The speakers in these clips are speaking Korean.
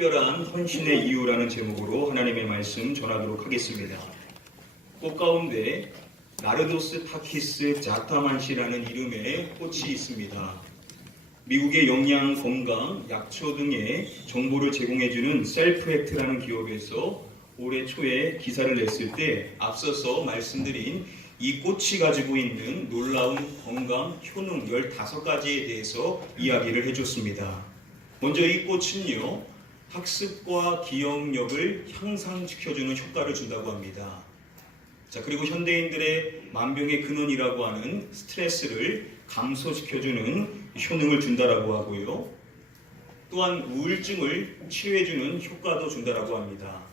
특별한 헌신의 이유라는 제목으로 하나님의 말씀 전하도록 하겠습니다. 꽃 가운데 나르도스 타키스 자타만시라는 이름의 꽃이 있습니다. 미국의 영양, 건강, 약초 등의 정보를 제공해주는 셀프액트라는 기업에서 올해 초에 기사를 냈을 때 앞서서 말씀드린 이 꽃이 가지고 있는 놀라운 건강 효능 15가지에 대해서 이야기를 해줬습니다. 먼저 이 꽃은요, 학습과 기억력을 향상시켜주는 효과를 준다고 합니다. 자, 그리고 현대인들의 만병의 근원이라고 하는 스트레스를 감소시켜주는 효능을 준다라고 하고요. 또한 우울증을 치료해주는 효과도 준다라고 합니다.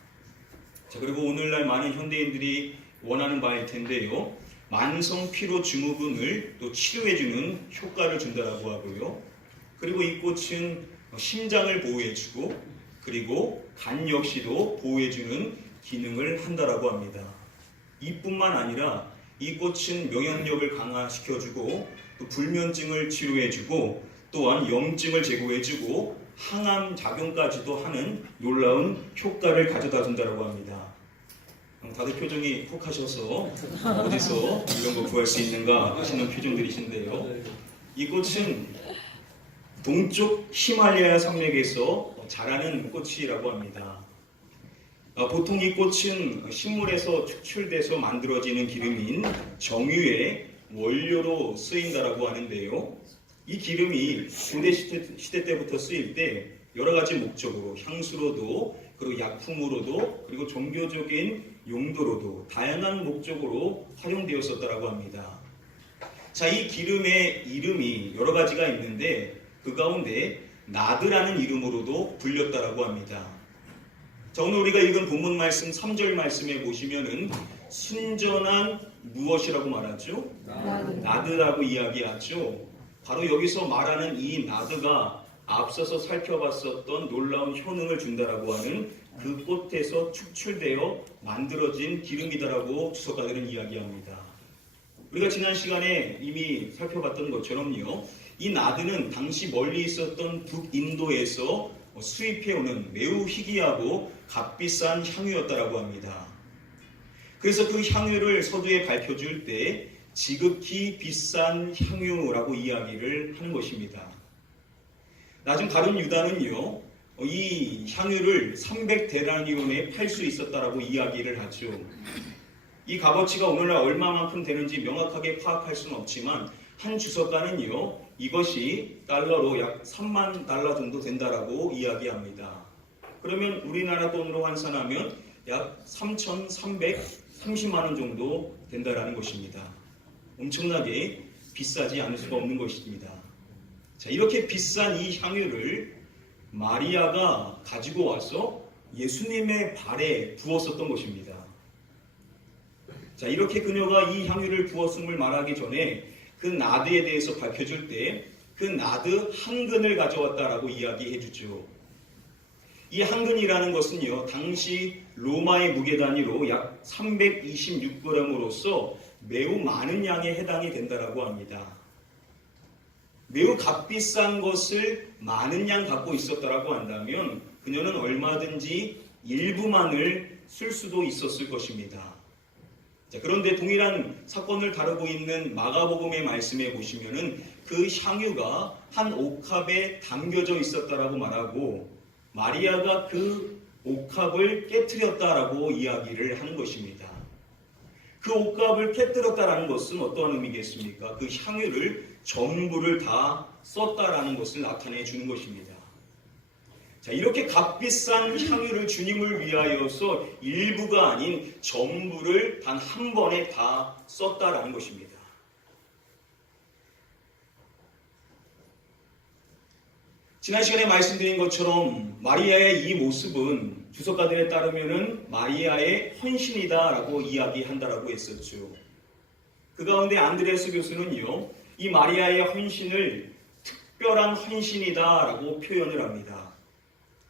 자, 그리고 오늘날 많은 현대인들이 원하는 바일 텐데요. 만성 피로 증후군을 또 치료해주는 효과를 준다라고 하고요. 그리고 이 꽃은 심장을 보호해주고 그리고 간 역시도 보호해주는 기능을 한다라고 합니다. 이뿐만 아니라 이 꽃은 면역력을 강화시켜주고 또 불면증을 치료해주고 또한 염증을 제거해주고 항암 작용까지도 하는 놀라운 효과를 가져다 준다라고 합니다. 다들 표정이 혹하셔서 어디서 이런 거 구할 수 있는가 하시는 표정들이신데요. 이 꽃은 동쪽 히말라야 산맥에서 자라는 꽃이라고 합니다. 보통 이 꽃은 식물에서 추출돼서 만들어지는 기름인 정유의 원료로 쓰인다라고 하는데요. 이 기름이 고대 시대 때부터 쓰일 때 여러 가지 목적으로 향수로도 그리고 약품으로도 그리고 종교적인 용도로도 다양한 목적으로 활용되었었다라고 합니다. 자, 이 기름의 이름이 여러 가지가 있는데 그 가운데 나드라는 이름으로도 불렸다라고 합니다. 자, 오늘 우리가 읽은 본문 말씀 3절 말씀에 보시면은 순전한 무엇이라고 말하죠? 나드라고 이야기하죠. 바로 여기서 말하는 이 나드가 앞서서 살펴봤었던 놀라운 효능을 준다라고 하는 그 꽃에서 축출되어 만들어진 기름이다라고 주석가들은 이야기합니다. 우리가 지난 시간에 이미 살펴봤던 것처럼요, 이 나드는 당시 멀리 있었던 북인도에서 수입해오는 매우 희귀하고 값비싼 향유였다라고 합니다. 그래서 그 향유를 서두에 밝혀줄 때 지극히 비싼 향유라고 이야기를 하는 것입니다. 나중 다른 유다는요, 이 향유를 300데나리온에 팔 수 있었다라고 이야기를 하죠. 이 값어치가 오늘날 얼마만큼 되는지 명확하게 파악할 수는 없지만 한 주석가는요, 이것이 달러로 약 3만 달러 정도 된다라고 이야기합니다. 그러면 우리나라 돈으로 환산하면 약 3,330만 원 정도 된다라는 것입니다. 엄청나게 비싸지 않을 수가 없는 것입니다. 자, 이렇게 비싼 이 향유를 마리아가 가지고 와서 예수님의 발에 부었었던 것입니다. 자, 이렇게 그녀가 이 향유를 부었음을 말하기 전에 그 나드에 대해서 밝혀줄 때 그 나드 한 근을 가져왔다라고 이야기해 주죠. 이 한 근이라는 것은요, 당시 로마의 무게 단위로 약 326g으로서 매우 많은 양에 해당이 된다라고 합니다. 매우 값비싼 것을 많은 양 갖고 있었다라고 한다면 그녀는 얼마든지 일부만을 쓸 수도 있었을 것입니다. 자, 그런데 동일한 사건을 다루고 있는 마가복음의 말씀에 보시면은 그 향유가 한 옥합에 담겨져 있었다라고 말하고 마리아가 그 옥합을 깨트렸다라고 이야기를 하는 것입니다. 그 옥합을 깨뜨렸다라는 것은 어떠한 의미겠습니까? 그 향유를 전부를 다 썼다라는 것을 나타내 주는 것입니다. 자, 이렇게 값비싼 향유를 주님을 위하여서 일부가 아닌 전부를 단 한 번에 다 썼다라는 것입니다. 지난 시간에 말씀드린 것처럼 마리아의 이 모습은 주석가들에 따르면은 마리아의 헌신이다라고 이야기한다라고 했었죠. 그 가운데 안드레스 교수는요, 이 마리아의 헌신을 특별한 헌신이다라고 표현을 합니다.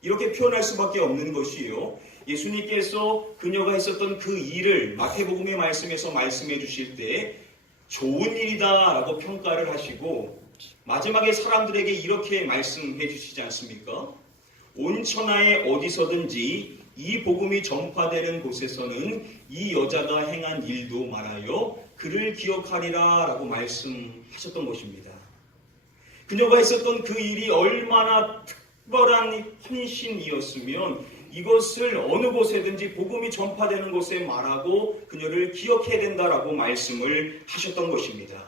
이렇게 표현할 수밖에 없는 것이요, 예수님께서 그녀가 했었던 그 일을 마태복음의 말씀에서 말씀해 주실 때 좋은 일이다라고 평가를 하시고 마지막에 사람들에게 이렇게 말씀해 주시지 않습니까? 온 천하에 어디서든지 이 복음이 전파되는 곳에서는 이 여자가 행한 일도 말하여 그를 기억하리라 라고 말씀하셨던 것입니다. 그녀가 했었던 그 일이 얼마나 특별한 헌신이었으면 이것을 어느 곳에든지 복음이 전파되는 곳에 말하고 그녀를 기억해야 된다라고 말씀을 하셨던 것입니다.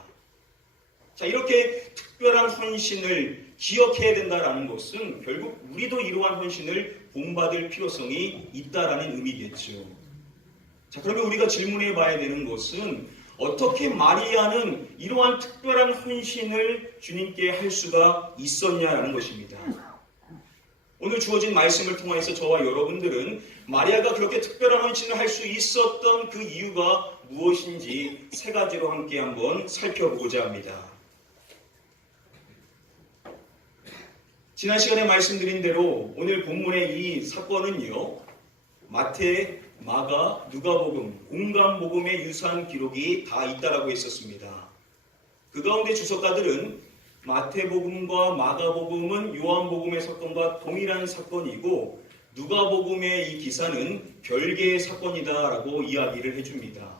자, 이렇게 특별한 헌신을 기억해야 된다라는 것은 결국 우리도 이러한 헌신을 본받을 필요성이 있다라는 의미겠죠. 자, 그러면 우리가 질문해 봐야 되는 것은 어떻게 마리아는 이러한 특별한 헌신을 주님께 할 수가 있었냐라는 것입니다. 오늘 주어진 말씀을 통해서 저와 여러분들은 마리아가 그렇게 특별한 헌신을 할 수 있었던 그 이유가 무엇인지 세 가지로 함께 한번 살펴보고자 합니다. 지난 시간에 말씀드린 대로 오늘 본문의 이 사건은요, 마태, 마가, 누가복음, 공간복음의 유사한 기록이 다 있다라고 했었습니다. 그 가운데 주석가들은 마태복음과 마가복음은 요한복음의 사건과 동일한 사건이고 누가복음의 이 기사는 별개의 사건이다라고 이야기를 해줍니다.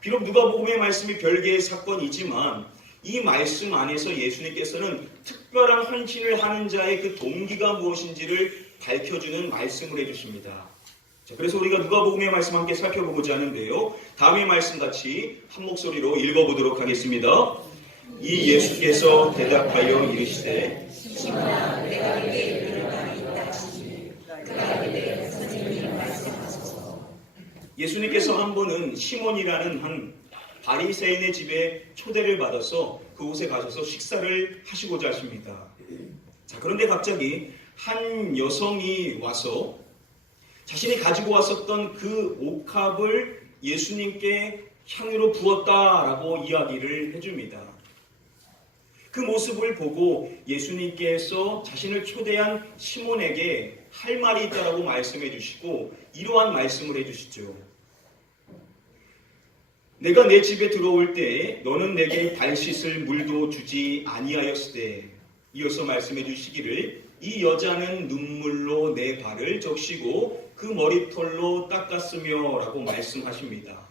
비록 누가복음의 말씀이 별개의 사건이지만 이 말씀 안에서 예수님께서는 특별한 헌신을 하는 자의 그 동기가 무엇인지를 밝혀주는 말씀을 해주십니다. 자, 그래서 우리가 누가복음의 말씀 함께 살펴보고자 하는데요. 다음의 말씀 같이 한 목소리로 읽어보도록 하겠습니다. 이 예수께서 대답하여 이르시되 시몬아 내가 네게 이르는 바가 있다 하시니 그가 이르되 선생님 말씀하소서. 예수님께서 한 번은 시몬이라는 한 바리새인의 집에 초대를 받아서 그곳에 가셔서 식사를 하시고자 하십니다. 자, 그런데 갑자기 한 여성이 와서 자신이 가지고 왔었던 그 옥합을 예수님께 향유로 부었다라고 이야기를 해줍니다. 그 모습을 보고 예수님께서 자신을 초대한 시몬에게 할 말이 있다라고 말씀해 주시고 이러한 말씀을 해주시죠. 내가 내 집에 들어올 때에 너는 내게 발 씻을 물도 주지 아니하였으되. 이어서 말씀해 주시기를 이 여자는 눈물로 내 발을 적시고 그 머리털로 닦았으며 라고 말씀하십니다.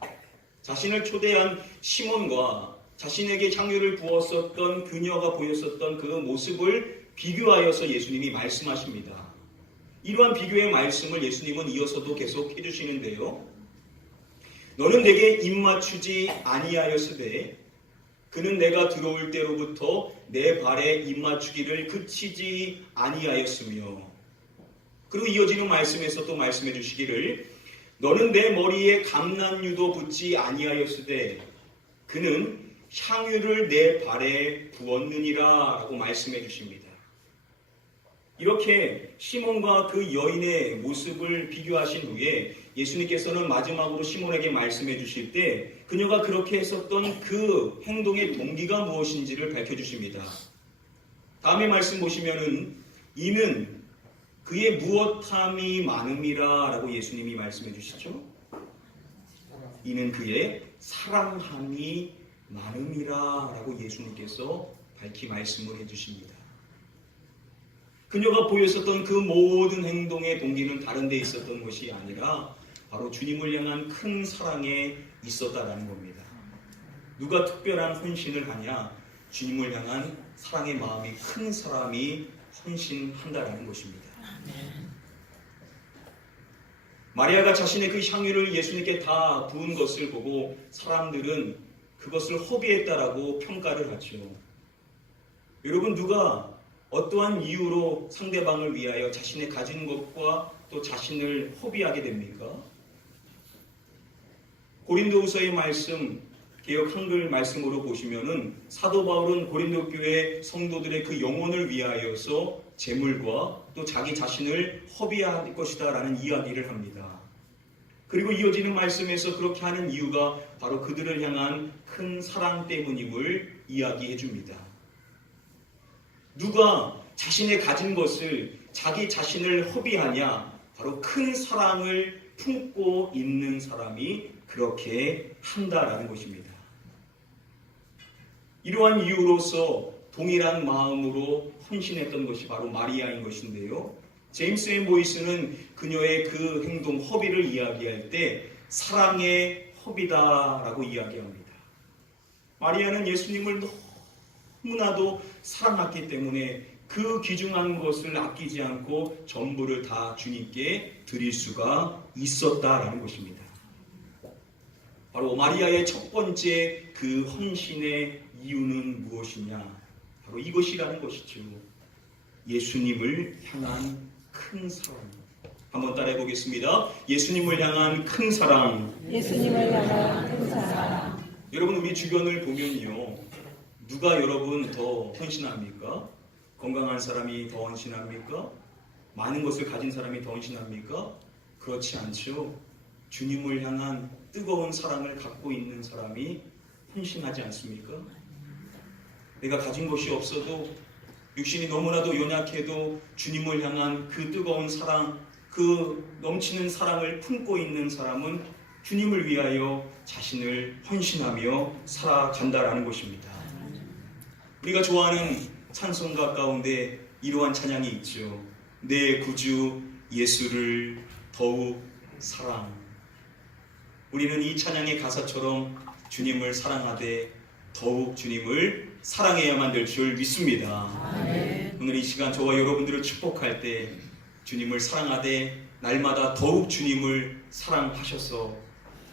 자신을 초대한 시몬과 자신에게 향유를 부었었던 그녀가 보였었던 그 모습을 비교하여서 예수님이 말씀하십니다. 이러한 비교의 말씀을 예수님은 이어서도 계속 해주시는데요. 너는 내게 입맞추지 아니하였으되 그는 내가 들어올 때로부터 내 발에 입맞추기를 그치지 아니하였으며. 그리고 이어지는 말씀에서 또 말씀해 주시기를 너는 내 머리에 감람유도 붓지 아니하였으되 그는 향유를 내 발에 부었느니라 라고 말씀해 주십니다. 이렇게 시몬과 그 여인의 모습을 비교하신 후에 예수님께서는 마지막으로 시몬에게 말씀해 주실 때 그녀가 그렇게 했었던 그 행동의 동기가 무엇인지를 밝혀주십니다. 다음에 말씀 보시면은 이는 그의 무엇함이 많음이라 라고 예수님이 말씀해 주시죠. 이는 그의 사랑함이 많음이라 라고 예수님께서 밝히 말씀을 해주십니다. 그녀가 보였었던 그 모든 행동의 동기는 다른 데 있었던 것이 아니라 바로 주님을 향한 큰 사랑에 있었다라는 겁니다. 누가 특별한 헌신을 하냐? 주님을 향한 사랑의 마음이 큰 사람이 헌신한다라는 것입니다. 마리아가 자신의 그 향유를 예수님께 다 부은 것을 보고 사람들은 그것을 허비했다라고 평가를 하죠. 여러분, 누가 어떠한 이유로 상대방을 위하여 자신의 가진 것과 또 자신을 허비하게 됩니까? 고린도후서의 말씀, 개역 한글 말씀으로 보시면은 사도 바울은 고린도 교회 성도들의 그 영혼을 위하여서 재물과 또 자기 자신을 허비할 것이다 라는 이야기를 합니다. 그리고 이어지는 말씀에서 그렇게 하는 이유가 바로 그들을 향한 큰 사랑 때문임을 이야기해 줍니다. 누가 자신의 가진 것을 자기 자신을 허비하냐? 바로 큰 사랑을 품고 있는 사람이 그렇게 한다라는 것입니다. 이러한 이유로서 동일한 마음으로 헌신했던 것이 바로 마리아인 것인데요. 제임스 앤 보이스는 그녀의 그 행동, 허비를 이야기할 때 사랑의 허비다라고 이야기합니다. 마리아는 예수님을 너무나도 사랑했기 때문에 그 귀중한 것을 아끼지 않고 전부를 다 주님께 드릴 수가 있었다라는 것입니다. 바로 마리아의 첫 번째 그 헌신의 이유는 무엇이냐? 바로 이것이라는 것이죠. 예수님을 향한 큰 사랑. 한번 따라해 보겠습니다. 예수님을 향한 큰 사랑. 예수님을 향한 큰 사랑. 여러분, 우리 주변을 보면요, 누가 여러분 더 헌신합니까? 건강한 사람이 더 헌신합니까? 많은 것을 가진 사람이 더 헌신합니까? 그렇지 않죠. 주님을 향한 뜨거운 사랑을 갖고 있는 사람이 헌신하지 않습니까? 내가 가진 것이 없어도, 육신이 너무나도 연약해도 주님을 향한 그 뜨거운 사랑, 그 넘치는 사랑을 품고 있는 사람은 주님을 위하여 자신을 헌신하며 살아간다라는 것입니다. 우리가 좋아하는 찬송가 가운데 이러한 찬양이 있죠. 내 구주 예수를 더욱 사랑. 우리는 이 찬양의 가사처럼 주님을 사랑하되 더욱 주님을 사랑해야만 될 줄 믿습니다. 아멘. 오늘 이 시간 저와 여러분들을 축복할 때 주님을 사랑하되 날마다 더욱 주님을 사랑하셔서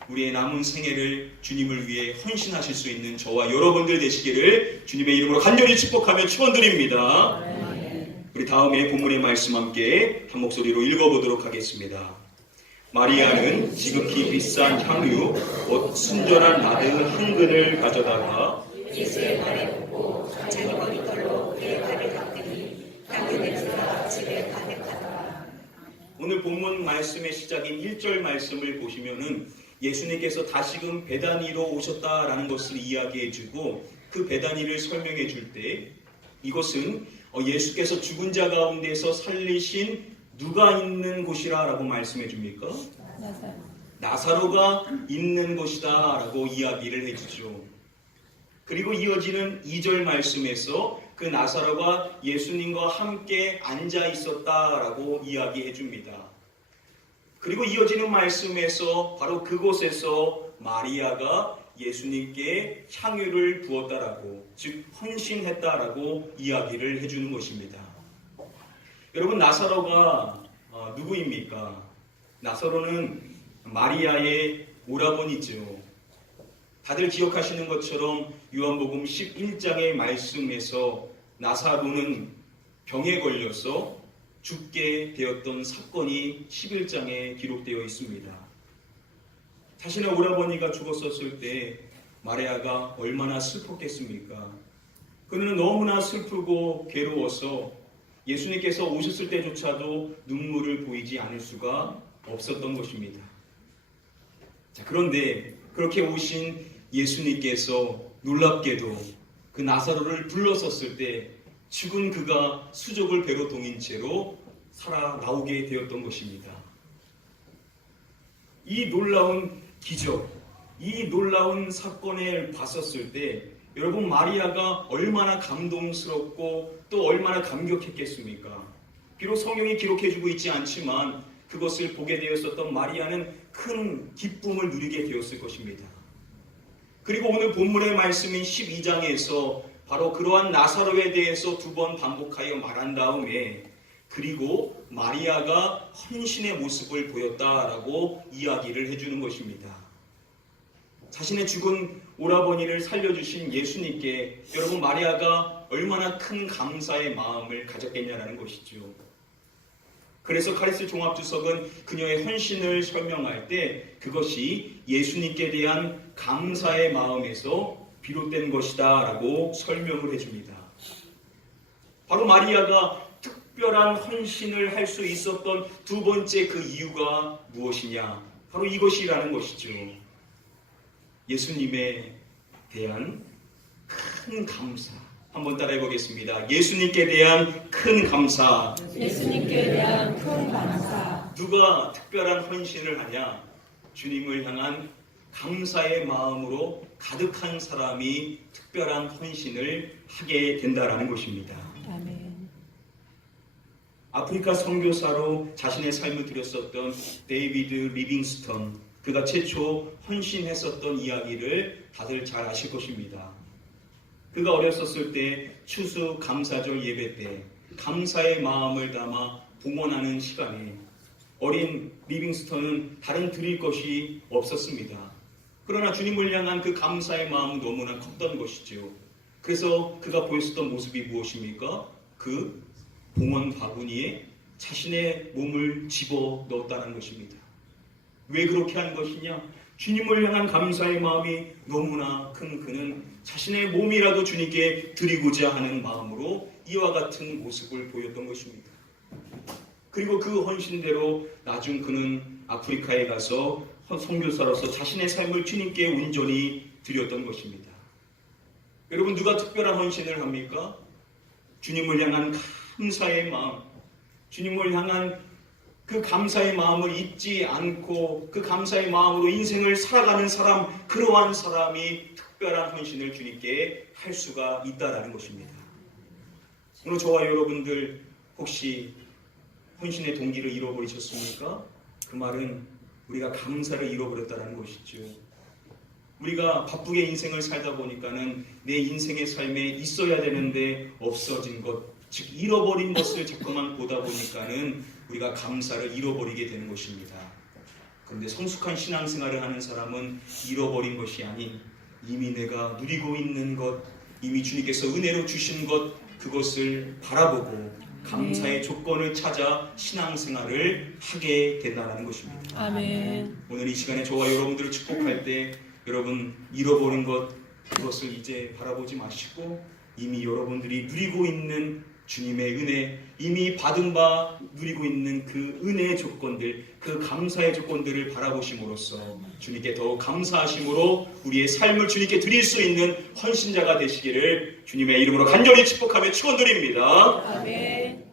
우리의 남은 생애를 주님을 위해 헌신하실 수 있는 저와 여러분들 되시기를 주님의 이름으로 간절히 축복하며 축원드립니다. 아멘. 우리 다음에 본문의 말씀 함께 한 목소리로 읽어보도록 하겠습니다. 마리아는 지극히 비싼 향유 곧 순전한 나드 한 근을 가져다가 예수의 발에 묻고 자기 머리털로 그의 발을 닦으니 향유 냄새가 집에 가득하더라. 오늘 본문 말씀의 시작인 1절 말씀을 보시면은 예수님께서 다시금 베다니로 오셨다라는 것을 이야기해주고 그 베다니를 설명해 줄 때 이것은 예수께서 죽은 자 가운데서 살리신 누가 있는 곳이라고 말씀해 줍니까? 나사로가 있는 곳이다 라고 이야기를 해주죠. 그리고 이어지는 2절 말씀에서 그 나사로가 예수님과 함께 앉아 있었다라고 이야기해 줍니다. 그리고 이어지는 말씀에서 바로 그곳에서 마리아가 예수님께 향유를 부었다라고, 즉 헌신했다라고 이야기를 해주는 것입니다. 여러분, 나사로가 누구입니까? 나사로는 마리아의 오라버니죠. 다들 기억하시는 것처럼 요한복음 11장의 말씀에서 나사로는 병에 걸려서 죽게 되었던 사건이 11장에 기록되어 있습니다. 자신의 오라버니가 죽었었을 때 마리아가 얼마나 슬펐겠습니까? 그는 너무나 슬프고 괴로워서 예수님께서 오셨을 때조차도 눈물을 보이지 않을 수가 없었던 것입니다. 자, 그런데 그렇게 오신 예수님께서 놀랍게도 그 나사로를 불렀었을 때 죽은 그가 수족을 배로 동인 채로 살아나오게 되었던 것입니다. 이 놀라운 기적, 이 놀라운 사건을 봤었을 때 여러분, 마리아가 얼마나 감동스럽고 또 얼마나 감격했겠습니까? 비록 성경이 기록해주고 있지 않지만 그것을 보게 되었었던 마리아는 큰 기쁨을 누리게 되었을 것입니다. 그리고 오늘 본문의 말씀인 12장에서 바로 그러한 나사로에 대해서 2번 반복하여 말한 다음에 그리고 마리아가 헌신의 모습을 보였다라고 이야기를 해주는 것입니다. 자신의 죽은 오라버니를 살려주신 예수님께 여러분, 마리아가 얼마나 큰 감사의 마음을 가졌겠냐라는 것이죠. 그래서 카리스 종합주석은 그녀의 헌신을 설명할 때 그것이 예수님께 대한 감사의 마음에서 비롯된 것이다 라고 설명을 해줍니다. 바로 마리아가 특별한 헌신을 할 수 있었던 두 번째 그 이유가 무엇이냐? 바로 이것이라는 것이죠. 예수님에 대한 큰 감사. 한번 따라해 보겠습니다. 예수님께 대한 큰 감사. 예수님께 대한 큰 감사. 누가 특별한 헌신을 하냐? 주님을 향한 감사의 마음으로 가득한 사람이 특별한 헌신을 하게 된다라는 것입니다. 아멘. 아프리카 선교사로 자신의 삶을 드렸었던 데이비드 리빙스턴, 그가 최초 헌신했었던 이야기를 다들 잘 아실 것입니다. 그가 어렸었을 때 추수 감사절 예배 때 감사의 마음을 담아 봉헌하는 시간에 어린 리빙스턴은 다른 드릴 것이 없었습니다. 그러나 주님을 향한 그 감사의 마음은 너무나 컸던 것이죠. 그래서 그가 보였었던 모습이 무엇입니까? 그 봉헌 바구니에 자신의 몸을 집어 넣었다는 것입니다. 왜 그렇게 한 것이냐? 주님을 향한 감사의 마음이 너무나 큰 그는 자신의 몸이라도 주님께 드리고자 하는 마음으로 이와 같은 모습을 보였던 것입니다. 그리고 그 헌신대로 나중 그는 아프리카에 가서 선교사로서 자신의 삶을 주님께 온전히 드렸던 것입니다. 여러분, 누가 특별한 헌신을 합니까? 주님을 향한 감사의 마음, 주님을 향한 그 감사의 마음을 잊지 않고 그 감사의 마음으로 인생을 살아가는 사람, 그러한 사람이 특별한 헌신을 주님께 할 수가 있다라는 것입니다. 오늘 저와 여러분들 혹시 헌신의 동기를 잃어버리셨습니까? 그 말은 우리가 감사를 잃어버렸다는 것이죠. 우리가 바쁘게 인생을 살다 보니까는 내 인생의 삶에 있어야 되는데 없어진 것, 즉 잃어버린 것을 자꾸만 보다 보니까는 우리가 감사를 잃어버리게 되는 것입니다. 그런데 성숙한 신앙생활을 하는 사람은 잃어버린 것이 아닌 이미 내가 누리고 있는 것, 이미 주님께서 은혜로 주신 것, 그것을 바라보고 감사의 조건을 찾아 신앙생활을 하게 된다는 것입니다. 아멘. 오늘 이 시간에 저와 여러분들을 축복할 때 여러분 잃어버린 것, 그것을 이제 바라보지 마시고 이미 여러분들이 누리고 있는 주님의 은혜, 이미 받은 바 누리고 있는 그 은혜의 조건들, 그 감사의 조건들을 바라보심으로써 주님께 더욱 감사하심으로 우리의 삶을 주님께 드릴 수 있는 헌신자가 되시기를 주님의 이름으로 간절히 축복하며 축원드립니다. 아멘.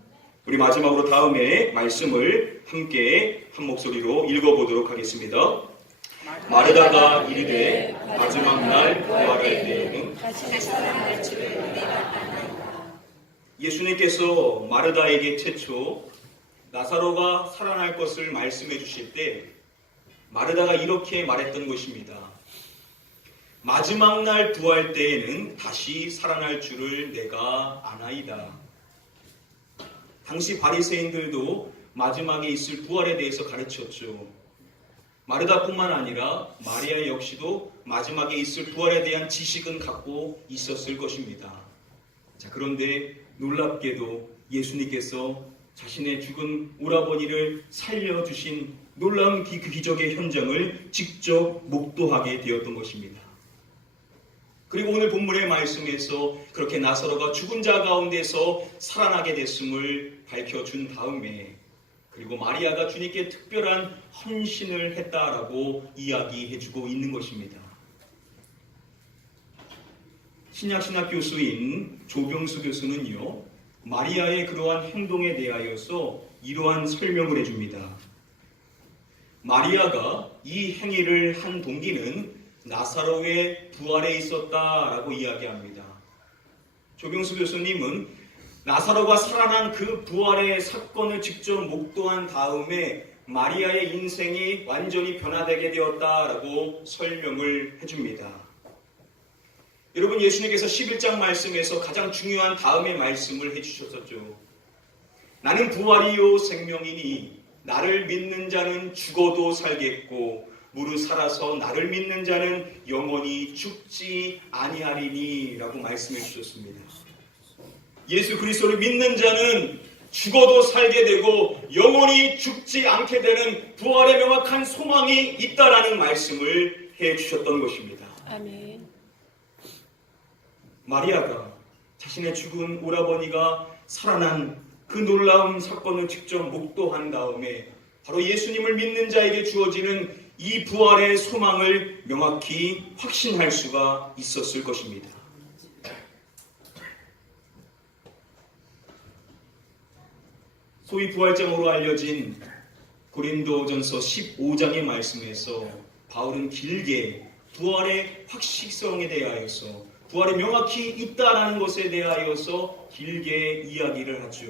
우리 마지막으로 다음에 말씀을 함께 한 목소리로 읽어보도록 하겠습니다. 마르다가 이르되 마지막 날 부활할 때에는 다시 살아날 줄을 내가 아나이다. 예수님께서 마르다에게 최초 나사로가 살아날 것을 말씀해 주실 때 마르다가 이렇게 말했던 것입니다. 마지막 날 부활 때에는 다시 살아날 줄을 내가 아나이다. 당시 바리새인들도 마지막에 있을 부활에 대해서 가르쳤죠. 마르다뿐만 아니라 마리아 역시도 마지막에 있을 부활에 대한 지식은 갖고 있었을 것입니다. 자, 그런데 놀랍게도 예수님께서 자신의 죽은 오라버니를 살려주신 놀라운 그 기적의 현장을 직접 목도하게 되었던 것입니다. 그리고 오늘 본문의 말씀에서 그렇게 나사로가 죽은 자 가운데서 살아나게 됐음을 밝혀준 다음에 그리고 마리아가 주님께 특별한 헌신을 했다라고 이야기해주고 있는 것입니다. 신약신학 교수인 조병수 교수는요, 마리아의 그러한 행동에 대하여서 이러한 설명을 해줍니다. 마리아가 이 행위를 한 동기는 나사로의 부활에 있었다라고 이야기합니다. 조병수 교수님은 나사로가 살아난 그 부활의 사건을 직접 목도한 다음에 마리아의 인생이 완전히 변화되게 되었다라고 설명을 해줍니다. 여러분, 예수님께서 11장 말씀에서 가장 중요한 다음의 말씀을 해주셨었죠. 나는 부활이요 생명이니 나를 믿는 자는 죽어도 살겠고 무릇 살아서 나를 믿는 자는 영원히 죽지 아니하리니 라고 말씀해 주셨습니다. 예수 그리스도를 믿는 자는 죽어도 살게 되고 영원히 죽지 않게 되는 부활의 명확한 소망이 있다라는 말씀을 해 주셨던 것입니다. 아멘. 마리아가 자신의 죽은 오라버니가 살아난 그 놀라운 사건을 직접 목도한 다음에 바로 예수님을 믿는 자에게 주어지는 이 부활의 소망을 명확히 확신할 수가 있었을 것입니다. 소위 부활장으로 알려진 고린도전서 15장의 말씀에서 바울은 길게 부활의 확실성에 대하여서 부활이 명확히 있다라는 것에 대하여서 길게 이야기를 하죠.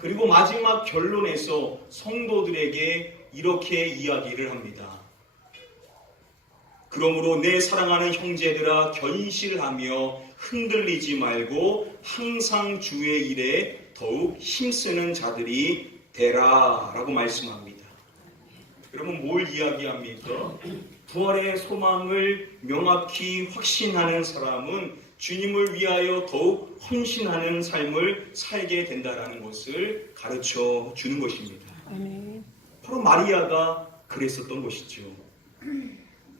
그리고 마지막 결론에서 성도들에게 이렇게 이야기를 합니다. 그러므로 내 사랑하는 형제들아 견실하며 흔들리지 말고 항상 주의 일에 더욱 힘쓰는 자들이 되라 라고 말씀합니다. 여러분 뭘 이야기합니까? 부활의 소망을 명확히 확신하는 사람은 주님을 위하여 더욱 헌신하는 삶을 살게 된다는 것을 가르쳐 주는 것입니다. 바로 마리아가 그랬었던 것이죠.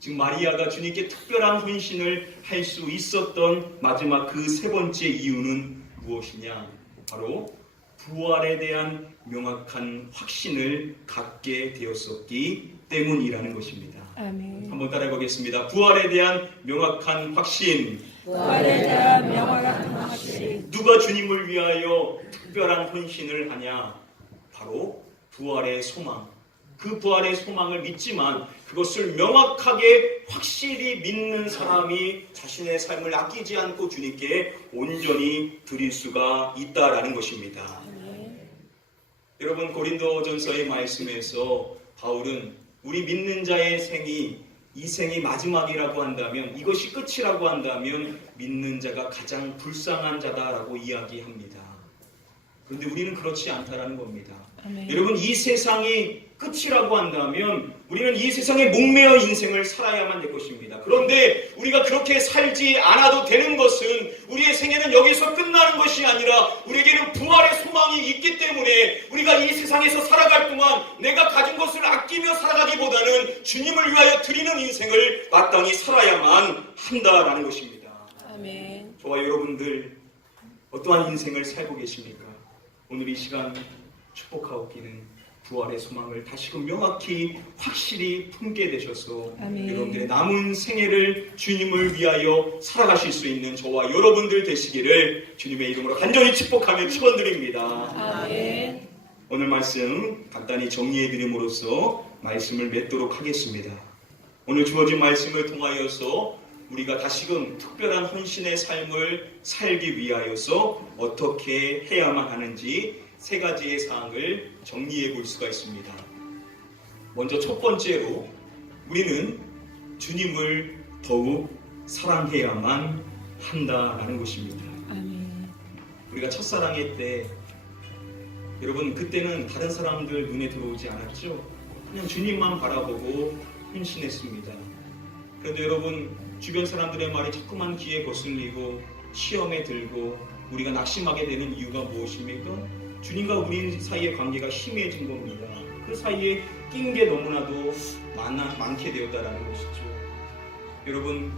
지금 마리아가 주님께 특별한 헌신을 할 수 있었던 마지막 그 세 번째 이유는 무엇이냐? 바로 부활에 대한 명확한 확신을 갖게 되었었기 때문이라는 것입니다. 아멘. 한번 따라해 보겠습니다. 부활에 대한 명확한 확신. 부활에 대한 명확한 확신. 누가 주님을 위하여 특별한 헌신을 하냐? 바로 부활의 소망. 그 부활의 소망을 믿지만 그것을 명확하게 확실히 믿는 사람이 자신의 삶을 아끼지 않고 주님께 온전히 드릴 수가 있다라는 것입니다. 여러분 고린도전서의 말씀에서 바울은 우리 믿는 자의 이 생이 마지막이라고 한다면, 이것이 끝이라고 한다면 믿는 자가 가장 불쌍한 자다라고 이야기합니다. 그런데 우리는 그렇지 않다라는 겁니다. 아멘. 여러분 이 세상이 끝이라고 한다면 우리는 이 세상에 목매어 인생을 살아야만 될 것입니다. 그런데 우리가 그렇게 살지 않아도 되는 것은 우리의 생애는 여기서 끝나는 것이 아니라 우리에게는 부활의 소망이 있기 때문에 우리가 이 세상에서 살아갈 동안 내가 가진 것을 아끼며 살아가기보다는 주님을 위하여 드리는 인생을 마땅히 살아야만 한다라는 것입니다. 아멘. 저와 여러분들 어떠한 인생을 살고 계십니까? 오늘 이 시간 축복하옵기는 부활의 소망을 다시금 명확히 확실히 품게 되셔서 아멘. 여러분들의 남은 생애를 주님을 위하여 살아가실 수 있는 저와 여러분들 되시기를 주님의 이름으로 간절히 축복하며 축원드립니다. 아멘. 오늘 말씀 간단히 정리해 드림으로써 말씀을 맺도록 하겠습니다. 오늘 주어진 말씀을 통하여서 우리가 다시금 특별한 헌신의 삶을 살기 위하여서 어떻게 해야만 하는지 세 가지의 사항을 정리해 볼 수가 있습니다. 먼저 첫 번째로 우리는 주님을 더욱 사랑해야만 한다라는 것입니다. 아멘. 우리가 첫사랑의 때 여러분 그때는 다른 사람들 눈에 들어오지 않았죠? 그냥 주님만 바라보고 헌신했습니다. 그런데 여러분 주변 사람들의 말이 자꾸만 귀에 거슬리고 시험에 들고 우리가 낙심하게 되는 이유가 무엇입니까? 주님과 우리 사이의 관계가 희미해진 겁니다. 그 사이에 낀 게 너무나도 많게 되었다라는 것이죠. 여러분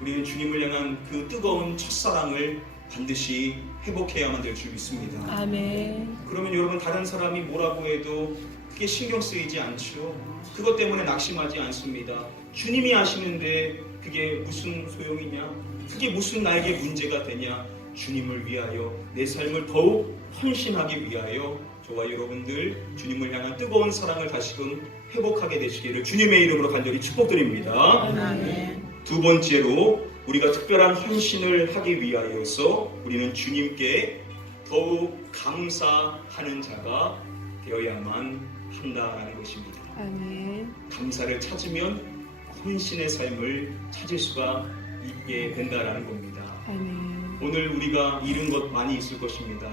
우리는 주님을 향한 그 뜨거운 첫사랑을 반드시 회복해야만 될 줄 믿습니다. 아멘. 그러면 여러분 다른 사람이 뭐라고 해도 그게 신경 쓰이지 않죠. 그것 때문에 낙심하지 않습니다. 주님이 아시는데 그게 무슨 소용이냐? 그게 무슨 나에게 문제가 되냐? 주님을 위하여 내 삶을 더욱 헌신하기 위하여 저와 여러분들 주님을 향한 뜨거운 사랑을 다시금 회복하게 되시기를 주님의 이름으로 간절히 축복드립니다. 아멘. 두 번째로 우리가 특별한 헌신을 하기 위하여서 우리는 주님께 더욱 감사하는 자가 되어야만 한다라는 것입니다. 아멘. 감사를 찾으면 헌신의 삶을 찾을 수가 있게 된다라는 겁니다. 아멘. 오늘 우리가 잃은 것 많이 있을 것입니다.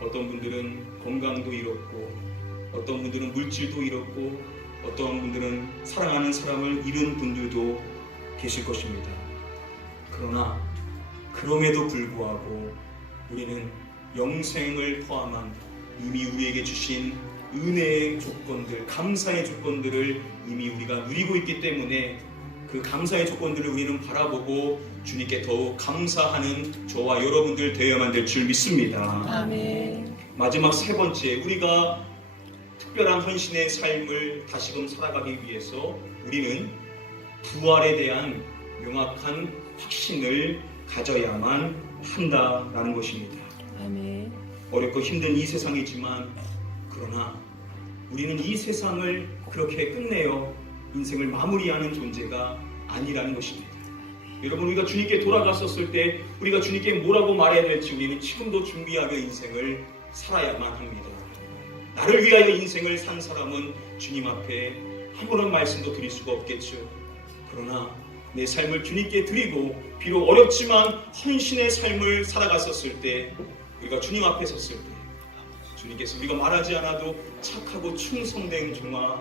어떤 분들은 건강도 잃었고 어떤 분들은 물질도 잃었고 어떤 분들은 사랑하는 사람을 잃은 분들도 계실 것입니다. 그러나 그럼에도 불구하고 우리는 영생을 포함한 이미 우리에게 주신 은혜의 조건들, 감사의 조건들을 이미 우리가 누리고 있기 때문에 그 감사의 조건들을 우리는 바라보고 주님께 더욱 감사하는 저와 여러분들 되어야만 될 줄 믿습니다. 아멘. 마지막 세 번째, 우리가 특별한 헌신의 삶을 다시금 살아가기 위해서 우리는 부활에 대한 명확한 확신을 가져야만 한다라는 것입니다. 아멘. 어렵고 힘든 이 세상이지만 그러나 우리는 이 세상을 그렇게 끝내어 인생을 마무리하는 존재가 아니라는 것입니다. 여러분 우리가 주님께 돌아갔었을 때 우리가 주님께 뭐라고 말해야 될지 우리는 지금도 준비하며 인생을 살아야만 합니다. 나를 위하여 인생을 산 사람은 주님 앞에 아무런 말씀도 드릴 수가 없겠죠. 그러나 내 삶을 주님께 드리고 비록 어렵지만 헌신의 삶을 살아갔었을 때, 우리가 주님 앞에 섰을 때 주님께서 우리가 말하지 않아도 착하고 충성된 종아,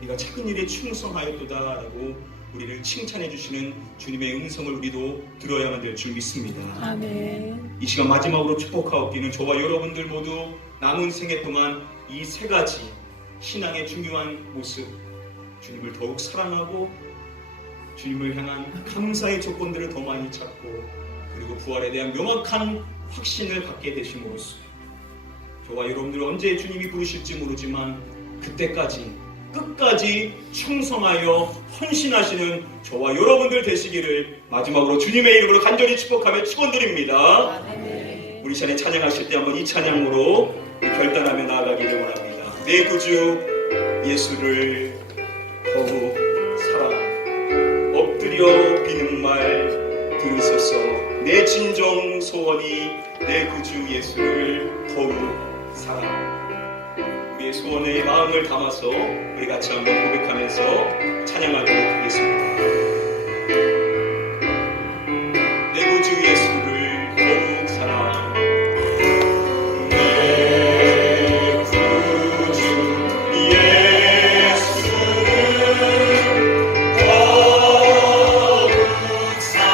네가 작은 일에 충성하였도다라고 우리를 칭찬해 주시는 주님의 음성을 우리도 들어야만 될 줄 믿습니다. 아멘. 이 시간 마지막으로 축복하옵기는 저와 여러분들 모두 남은 생애 동안 이 세 가지 신앙의 중요한 모습, 주님을 더욱 사랑하고 주님을 향한 감사의 조건들을 더 많이 찾고, 그리고 부활에 대한 명확한 확신을 갖게 되심으로써 저와 여러분들 언제 주님이 부르실지 모르지만 그때까지 끝까지 충성하여 헌신하시는 저와 여러분들 되시기를 마지막으로 주님의 이름으로 간절히 축복하며 축원드립니다. 우리 시간에 찬양하실 때 한번 이 찬양으로 결단하며 나아가기를 원합니다. 내 구주 예수를 더욱 사랑, 엎드려 비는 말 들으소서. 내 진정 소원이 내 구주 예수를 더욱 사랑. 우리의 소원의 마음을 담아서 우리 같이 한번 고백하면서 찬양하도록 하겠습니다. 내 구주 예수를 더욱 사랑, 내 구주 예수를 더욱 사랑,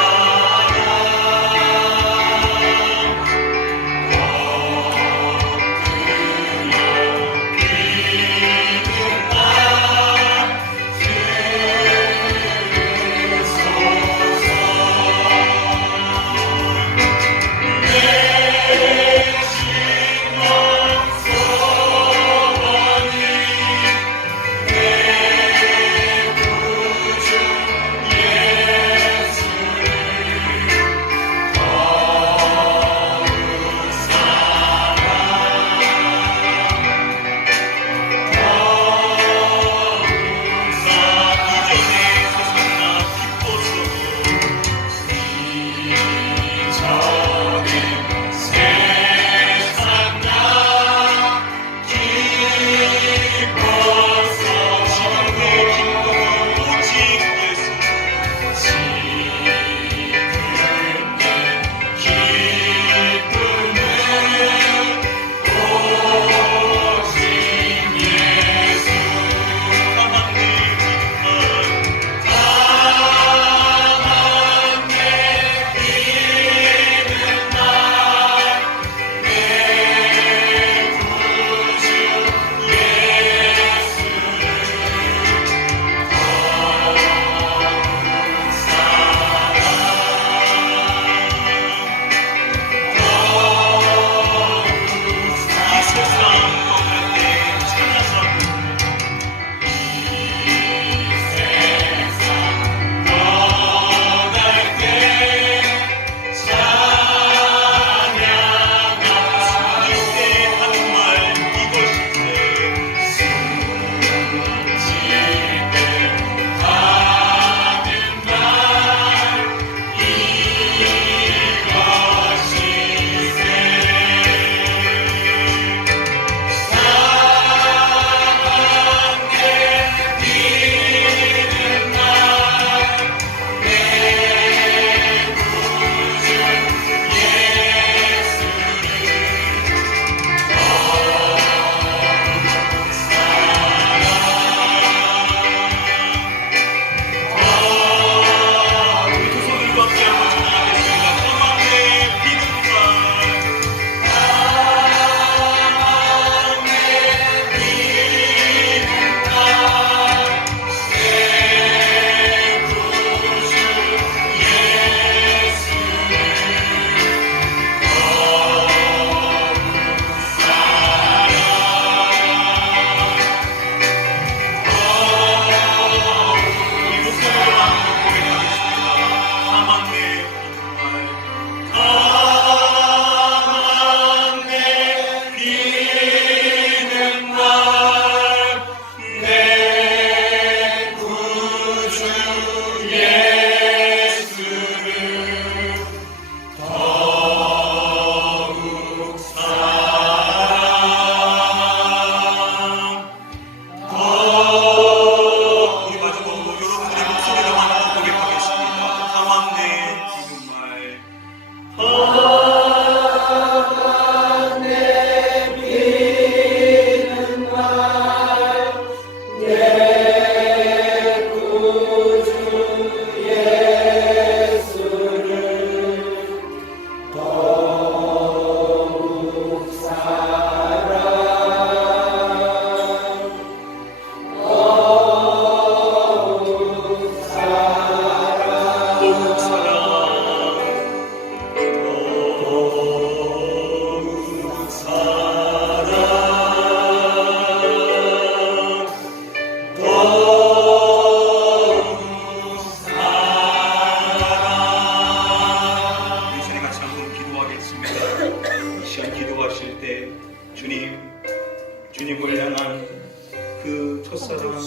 첫사랑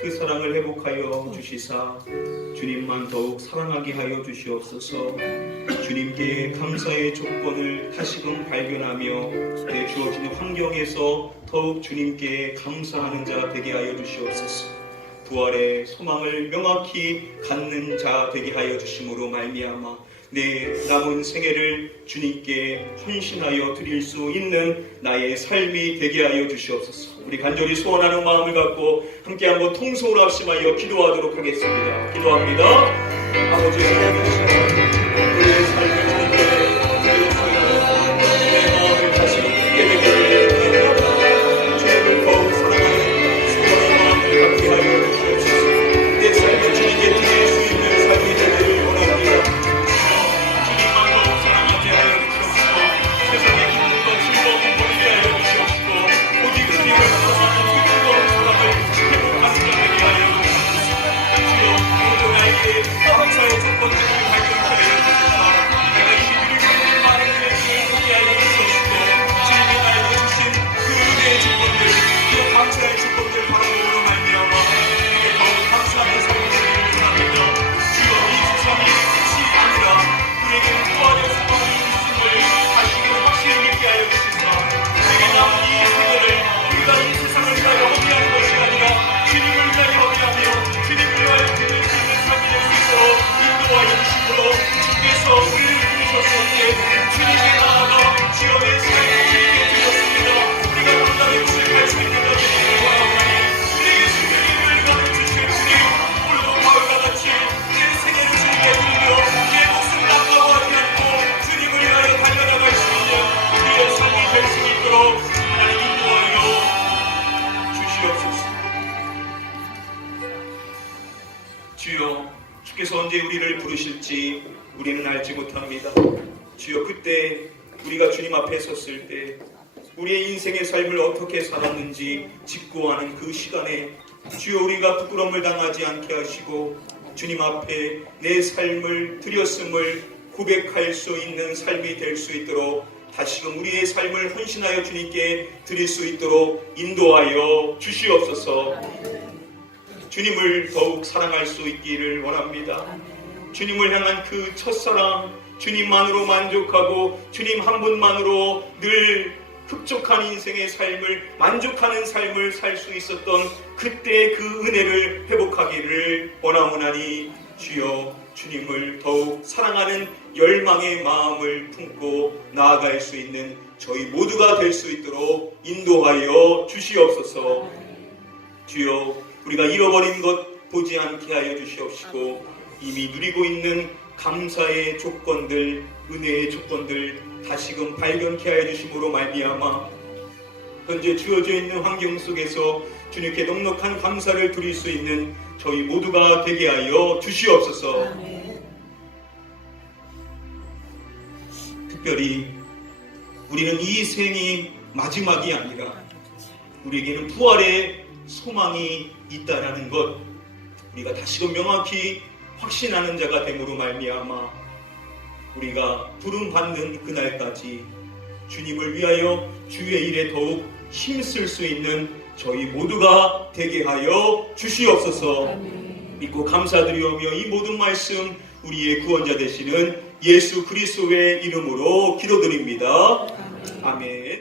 그 사랑을 회복하여 주시사 주님만 더욱 사랑하게 하여 주시옵소서. 주님께 감사의 조건을 다시금 발견하며 내 주어진 환경에서 더욱 주님께 감사하는 자 되게 하여 주시옵소서. 부활의 소망을 명확히 갖는 자 되게 하여 주심으로 말미암아 내 남은 생애를 주님께 헌신하여 드릴 수 있는 나의 삶이 되게 하여 주시옵소서. 우리 간절히 소원하는 마음을 갖고 함께 한번 통성으로 합심하여 기도하도록 하겠습니다. 기도합니다. 아버지 하나님, 우리의 삶을 내 마음을 다시 굳게 되게 해주시옵소서. 주님을 더욱 사랑하는 소원의 마음을 갖게 하여 주시옵소서. 내 삶을 주님께 드릴 수 있는 삶이 되기를 원합니다. 감사의 조건들을 발견하여 주시사 내가 이 드리고 많은 죄를 포기하여 주시옵시고 주님이 나에게 주신 그 은혜의 조건들 그 감사의 조건들 바라보므로 말미암아 우리에게 더욱 감사하는 삶을 되기를 원합니다. 주여 이 세상이 끝이 아니라 우리에게는 부활의 소망이 있음을 다시금 확실히 믿게 하여 주시사 우리에게 남은 이 세계를 우리가 이 세상을 위하여 허비하는 것이 아니라 주님을 위하여 허비하며 주님을 위하여 드릴 수 있는 삶이 될 수 있도록 인도하여 주시고 주께서 우리를 부르셨을 때 주님께 나아가 주여 내 삶을 주님께 드렸습니다. 우리가 온전히 고백할 수 있는 것을 원하오나니 우리에게 승리를 가득 주실 주님 오늘도 바울과 같이 내 생애를 주님께 드리며 내 목숨 아까워하지 않고 주님을 위하여 달려나갈 수 있는 우리의 삶이 될 수 있도록 하나님 인도하여 주시옵소서. 주여 주께서 언제 우리를 부르실지 우리는 알지 못합니다. 주여 그때 우리가 주님 앞에 섰을 때 우리의 인생의 삶을 어떻게 살았는지 직고하는 그 시간에 주여 우리가 부끄러움을 당하지 않게 하시고 주님 앞에 내 삶을 드렸음을 고백할 수 있는 삶이 될 수 있도록 다시금 우리의 삶을 헌신하여 주님께 드릴 수 있도록 인도하여 주시옵소서. 주님을 더욱 사랑할 수 있기를 원합니다. 주님을 향한 그 첫사랑, 주님만으로 만족하고 주님 한 분만으로 늘 흡족한 인생의 삶을 만족하는 삶을 살 수 있었던 그때 그 은혜를 회복하기를 원하오나니 주여 주님을 더욱 사랑하는 열망의 마음을 품고 나아갈 수 있는 저희 모두가 될 수 있도록 인도하여 주시옵소서. 주여 우리가 잃어버린 것 보지 않게 하여 주시옵시고 이미 누리고 있는 감사의 조건들, 은혜의 조건들 다시금 발견케 하여 주심으로 말미암아 현재 주어져 있는 환경 속에서 주님께 넉넉한 감사를 드릴 수 있는 저희 모두가 되게 하여 주시옵소서. 특별히 우리는 이 생이 마지막이 아니라 우리에게는 부활의 소망이 있다라는 것 우리가 다시금 명확히 확신하는 자가 됨으로 말미암아 우리가 부름받는 그날까지 주님을 위하여 주의 일에 더욱 힘쓸 수 있는 저희 모두가 되게 하여 주시옵소서. 믿고 감사드리오며 이 모든 말씀 우리의 구원자 되시는 예수 그리스도의 이름으로 기도드립니다. 아멘.